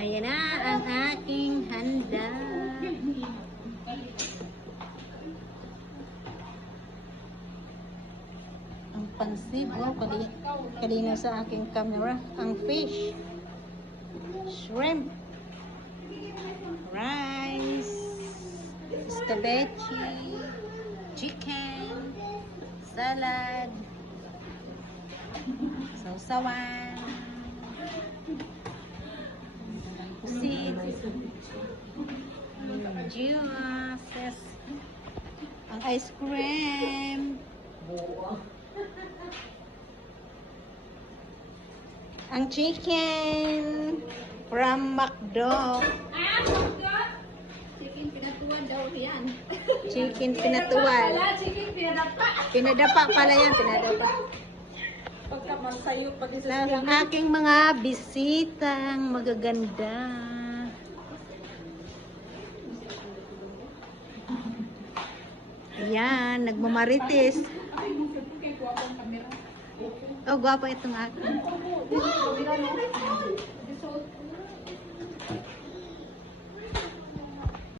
Ayan na ang aking handa. Ang pansit, oh, kalinaw sa aking camera. Ang fish, shrimp, rice, escabeche, chicken, salad, sausawan, juices, ang ice cream, ang chicken from McDo. Chicken pinatuan daw yan. Chicken pinatuan. Chicken pinadapa. Pinadapa pala yan, pinadapa. Pagka masayo pag Ang aking mga bisitang magaganda. Ayan, nagmamarites. Oh, gwapa itong akin.